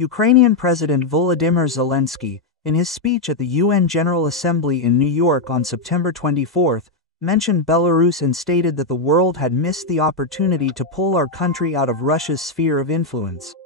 Ukrainian President Volodymyr Zelensky, in his speech at the UN General Assembly in New York on September 24, mentioned Belarus and stated that the world had missed the opportunity to pull our country out of Russia's sphere of influence.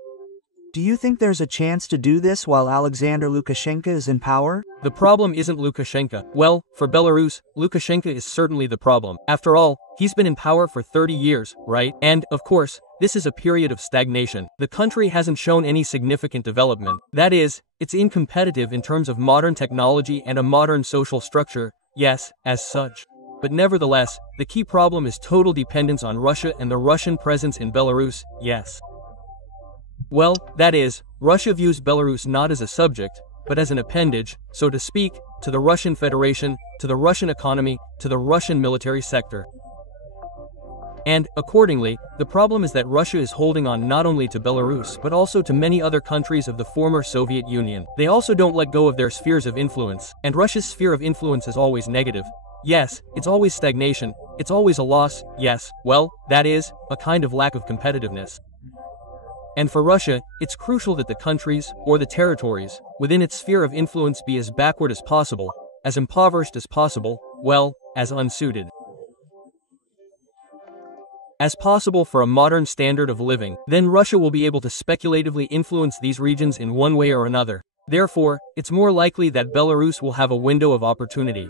Do you think there's a chance to do this while Alexander Lukashenko is in power? The problem isn't Lukashenko. Well, for Belarus, Lukashenko is certainly the problem. After all, he's been in power for 30 years, right? And, of course, this is a period of stagnation. The country hasn't shown any significant development. That is, it's incompetitive in terms of modern technology and a modern social structure, yes, as such. But nevertheless, the key problem is total dependence on Russia and the Russian presence in Belarus, yes. Well, that is, Russia views Belarus not as a subject, but as an appendage, so to speak, to the Russian Federation, to the Russian economy, to the Russian military sector. And, accordingly, the problem is that Russia is holding on not only to Belarus but also to many other countries of the former Soviet Union. They also don't let go of their spheres of influence, and Russia's sphere of influence is always negative. Yes, it's always stagnation, it's always a loss, yes, well, that is, a kind of lack of competitiveness. And for Russia, it's crucial that the countries, or the territories, within its sphere of influence be as backward as possible, as impoverished as possible, well, as unsuited as possible for a modern standard of living. Then Russia will be able to speculatively influence these regions in one way or another. Therefore, it's more likely that Belarus will have a window of opportunity.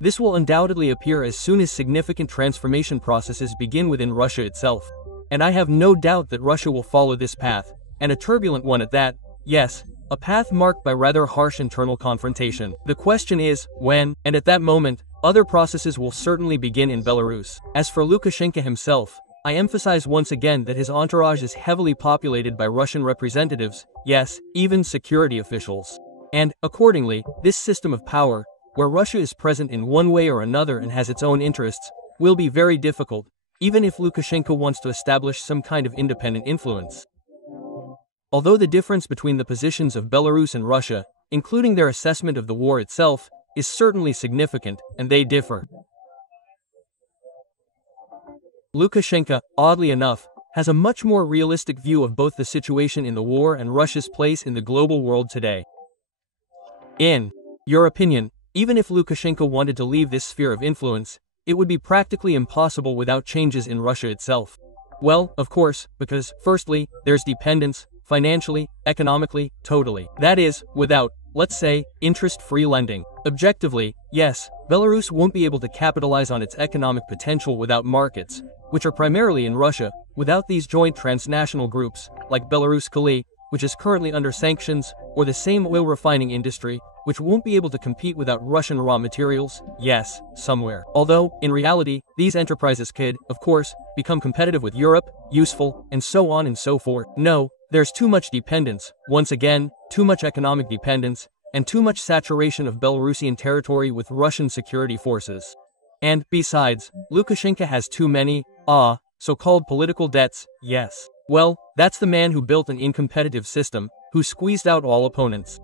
This will undoubtedly appear as soon as significant transformation processes begin within Russia itself. And I have no doubt that Russia will follow this path, and a turbulent one at that, yes, a path marked by rather harsh internal confrontation. The question is, when, and at that moment, other processes will certainly begin in Belarus. As for Lukashenko himself, I emphasize once again that his entourage is heavily populated by Russian representatives, yes, even security officials. And, accordingly, this system of power, where Russia is present in one way or another and has its own interests, will be very difficult, even if Lukashenko wants to establish some kind of independent influence. Although the difference between the positions of Belarus and Russia, including their assessment of the war itself, is certainly significant, and they differ. Lukashenko, oddly enough, has a much more realistic view of both the situation in the war and Russia's place in the global world today. In your opinion, even if Lukashenko wanted to leave this sphere of influence, it would be practically impossible without changes in Russia itself. Well, of course, because, firstly, there's dependence, financially, economically, totally. That is, without, let's say, interest-free lending. Objectively, yes, Belarus won't be able to capitalize on its economic potential without markets, which are primarily in Russia, without these joint transnational groups, like Belarus-Kali, which is currently under sanctions, or the same oil refining industry, which won't be able to compete without Russian raw materials, yes, somewhere. Although, in reality, these enterprises could, of course, become competitive with Europe, useful, and so on and so forth. No, there's too much dependence, once again, too much economic dependence, and too much saturation of Belarusian territory with Russian security forces. And, besides, Lukashenko has too many, so-called political debts, yes. Well, that's the man who built an incompetitive system, who squeezed out all opponents.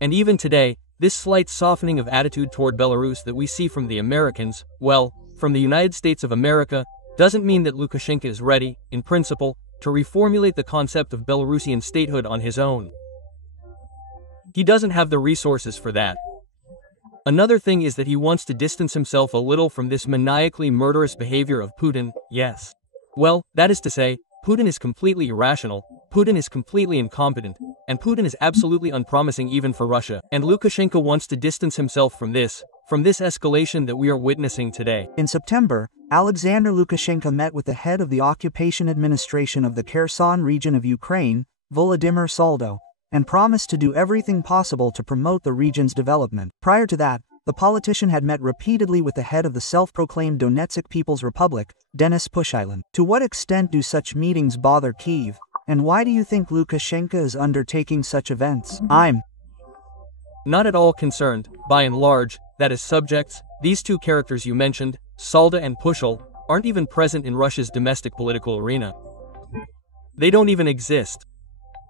And even today, this slight softening of attitude toward Belarus that we see from the Americans, well, from the United States of America, doesn't mean that Lukashenko is ready, in principle, to reformulate the concept of Belarusian statehood on his own. He doesn't have the resources for that. Another thing is that he wants to distance himself a little from this maniacally murderous behavior of Putin, yes. Well, that is to say, Putin is completely irrational, Putin is completely incompetent, and Putin is absolutely unpromising even for Russia. And Lukashenko wants to distance himself from this escalation that we are witnessing today. In September, Alexander Lukashenko met with the head of the occupation administration of the Kherson region of Ukraine, Volodymyr Zaldo, and promised to do everything possible to promote the region's development. Prior to that, the politician had met repeatedly with the head of the self-proclaimed Donetsk People's Republic, Denis Pushilin. To what extent do such meetings bother Kyiv, and why do you think Lukashenko is undertaking such events? I'm not at all concerned, by and large, that as subjects, these two characters you mentioned, Zaldo and Pushil, aren't even present in Russia's domestic political arena. They don't even exist.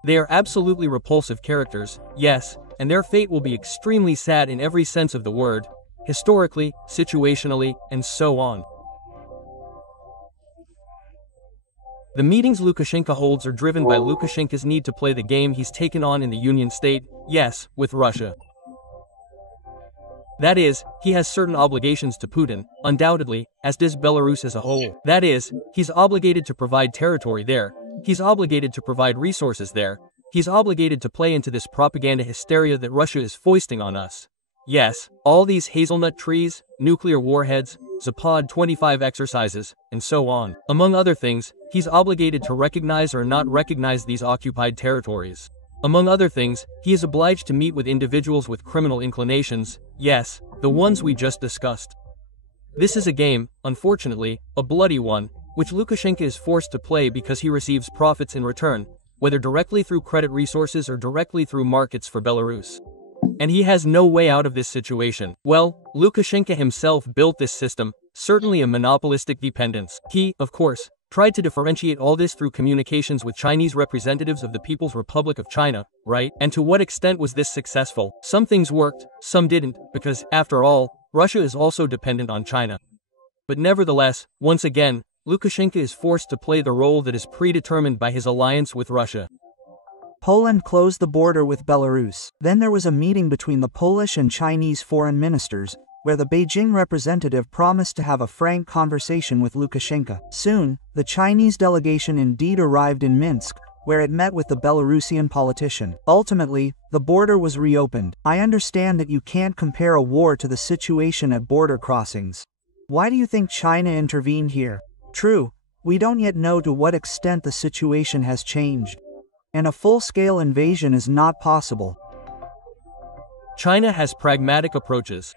They are absolutely repulsive characters, yes, and their fate will be extremely sad in every sense of the word, historically, situationally, and so on. The meetings Lukashenko holds are driven by Lukashenko's need to play the game he's taken on in the Union State, yes, with Russia. That is, he has certain obligations to Putin, undoubtedly, as does Belarus as a whole. That is, he's obligated to provide territory there, he's obligated to provide resources there, he's obligated to play into this propaganda hysteria that Russia is foisting on us. Yes, all these hazelnut trees, nuclear warheads, Zapad 25 exercises, and so on. Among other things, he's obligated to recognize or not recognize these occupied territories. Among other things, he is obliged to meet with individuals with criminal inclinations, yes, the ones we just discussed. This is a game, unfortunately, a bloody one, which Lukashenko is forced to play because he receives profits in return, whether directly through credit resources or directly through markets for Belarus. And he has no way out of this situation. Well, Lukashenko himself built this system, certainly a monopolistic dependence. He, of course, tried to differentiate all this through communications with Chinese representatives of the People's Republic of China, right? And to what extent was this successful? Some things worked, some didn't, because, after all, Russia is also dependent on China. But nevertheless, once again, Lukashenko is forced to play the role that is predetermined by his alliance with Russia. Poland closed the border with Belarus. Then there was a meeting between the Polish and Chinese foreign ministers, where the Beijing representative promised to have a frank conversation with Lukashenko. Soon, the Chinese delegation indeed arrived in Minsk, where it met with the Belarusian politician. Ultimately, the border was reopened. I understand that you can't compare a war to the situation at border crossings. Why do you think China intervened here? True, we don't yet know to what extent the situation has changed, and a full-scale invasion is not possible. China has pragmatic approaches.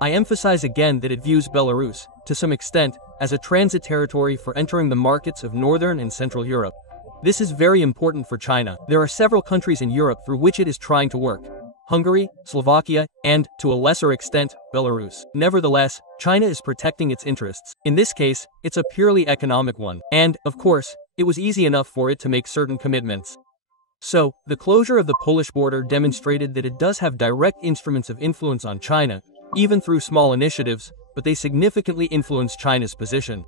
I emphasize again that it views Belarus, to some extent, as a transit territory for entering the markets of Northern and Central Europe. This is very important for China. There are several countries in Europe through which it is trying to work: Hungary, Slovakia, and, to a lesser extent, Belarus. Nevertheless, China is protecting its interests. In this case, it's a purely economic one. And, of course, it was easy enough for it to make certain commitments. So, the closure of the Polish border demonstrated that it does have direct instruments of influence on China, even through small initiatives, but they significantly influence China's position.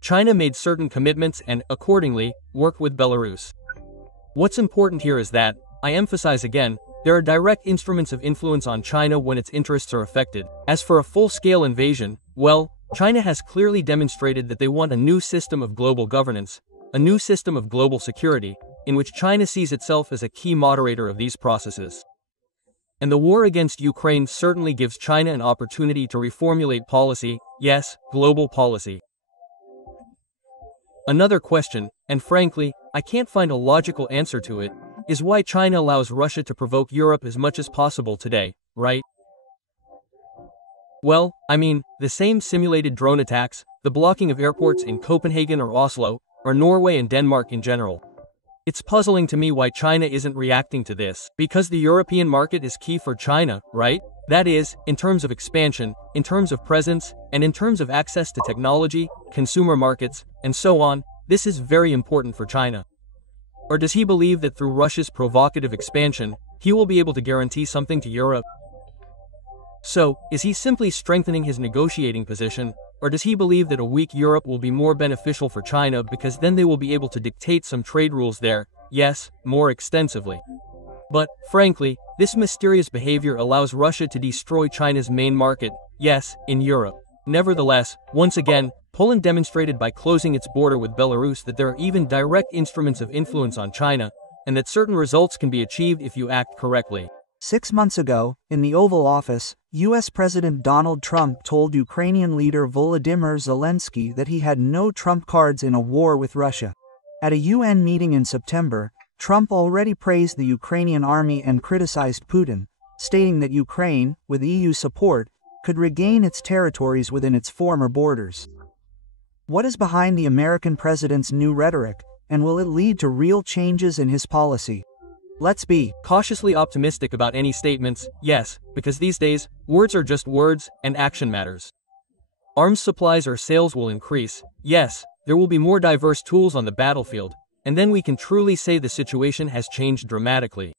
China made certain commitments and, accordingly, worked with Belarus. What's important here is that, I emphasize again, there are direct instruments of influence on China when its interests are affected. As for a full-scale invasion, well, China has clearly demonstrated that they want a new system of global governance, a new system of global security, in which China sees itself as a key moderator of these processes. And the war against Ukraine certainly gives China an opportunity to reformulate policy, yes, global policy. Another question, and frankly, I can't find a logical answer to it, is why China allows Russia to provoke Europe as much as possible today, right? Well, I mean, the same simulated drone attacks, the blocking of airports in Copenhagen or Oslo, or Norway and Denmark in general. It's puzzling to me why China isn't reacting to this. Because the European market is key for China, right? That is, in terms of expansion, in terms of presence, and in terms of access to technology, consumer markets, and so on, this is very important for China. Or does he believe that through Russia's provocative expansion, he will be able to guarantee something to Europe? So, is he simply strengthening his negotiating position, or does he believe that a weak Europe will be more beneficial for China because then they will be able to dictate some trade rules there, yes, more extensively? But, frankly, this mysterious behavior allows Russia to destroy China's main market, yes, in Europe. Nevertheless, once again, Poland demonstrated by closing its border with Belarus that there are even direct instruments of influence on China, and that certain results can be achieved if you act correctly. 6 months ago, in the Oval Office, U.S. President Donald Trump told Ukrainian leader Volodymyr Zelensky that he had no trump cards in a war with Russia. At a UN meeting in September, Trump already praised the Ukrainian army and criticized Putin, stating that Ukraine, with EU support, could regain its territories within its former borders. What is behind the American president's new rhetoric, and will it lead to real changes in his policy? Let's be cautiously optimistic about any statements, yes, because these days, words are just words, and action matters. Arms supplies or sales will increase, yes, there will be more diverse tools on the battlefield, and then we can truly say the situation has changed dramatically.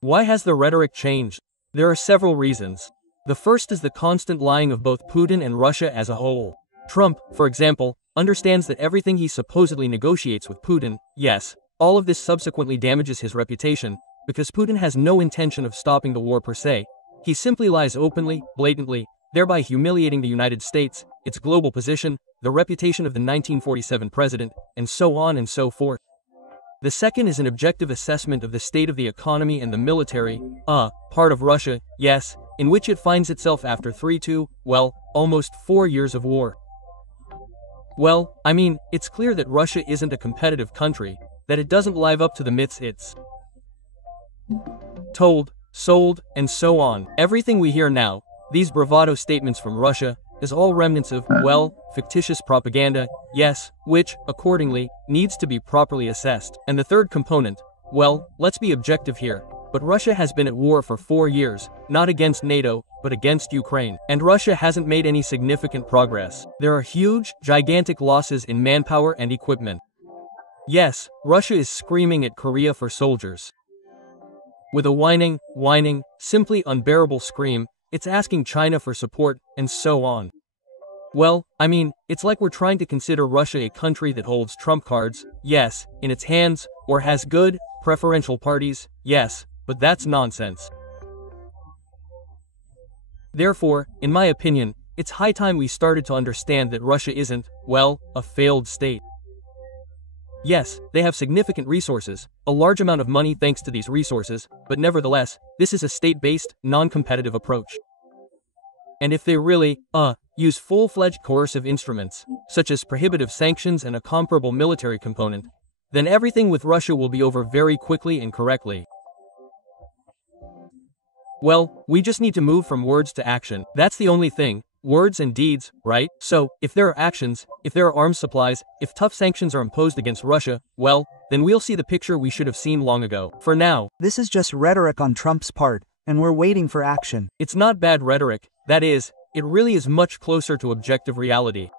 Why has the rhetoric changed? There are several reasons. The first is the constant lying of both Putin and Russia as a whole. Trump, for example, understands that everything he supposedly negotiates with Putin, yes, all of this subsequently damages his reputation, because Putin has no intention of stopping the war per se. He simply lies openly, blatantly, thereby humiliating the United States, its global position, the reputation of the 1947 president, and so on and so forth. The second is an objective assessment of the state of the economy and the military, part of Russia, yes, in which it finds itself after almost 4 years of war. Well, I mean, it's clear that Russia isn't a competitive country, that it doesn't live up to the myths it's told, sold, and so on. Everything we hear now, these bravado statements from Russia, is all remnants of, fictitious propaganda, yes, which, accordingly, needs to be properly assessed. And the third component, let's be objective here, but Russia has been at war for 4 years, not against NATO, but against Ukraine. And Russia hasn't made any significant progress. There are huge, gigantic losses in manpower and equipment. Yes, Russia is screaming at Korea for soldiers. With a whining, simply unbearable scream, it's asking China for support, and so on. Well, I mean, it's like we're trying to consider Russia a country that holds trump cards, yes, in its hands, or has good, preferential parties, yes, but that's nonsense. Therefore, in my opinion, it's high time we started to understand that Russia isn't, a failed state. Yes, they have significant resources, a large amount of money thanks to these resources, but nevertheless, this is a state-based, non-competitive approach. And if they really, use full-fledged coercive instruments, such as prohibitive sanctions and a comparable military component, then everything with Russia will be over very quickly and correctly. Well, we just need to move from words to action. That's the only thing. Words and deeds, right? So, if there are actions, if there are arms supplies, if tough sanctions are imposed against Russia, then we'll see the picture we should have seen long ago. For now, this is just rhetoric on Trump's part, and we're waiting for action. It's not bad rhetoric, that is, it really is much closer to objective reality.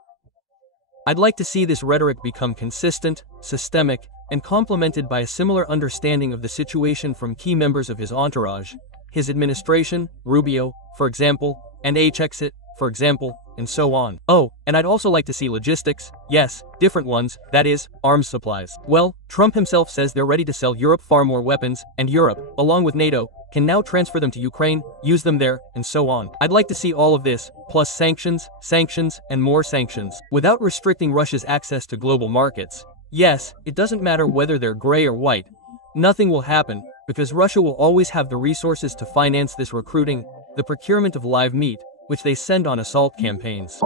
I'd like to see this rhetoric become consistent, systemic, and complemented by a similar understanding of the situation from key members of his entourage, his administration, Rubio, for example, and Hexit, for example, and so on. Oh, and I'd also like to see logistics, yes, different ones, that is, arms supplies. Well, Trump himself says they're ready to sell Europe far more weapons, and Europe, along with NATO, can now transfer them to Ukraine, use them there, and so on. I'd like to see all of this, plus sanctions, and more sanctions, without restricting Russia's access to global markets. Yes, it doesn't matter whether they're gray or white. Nothing will happen, because Russia will always have the resources to finance this recruiting, the procurement of live meat, which they send on assault campaigns.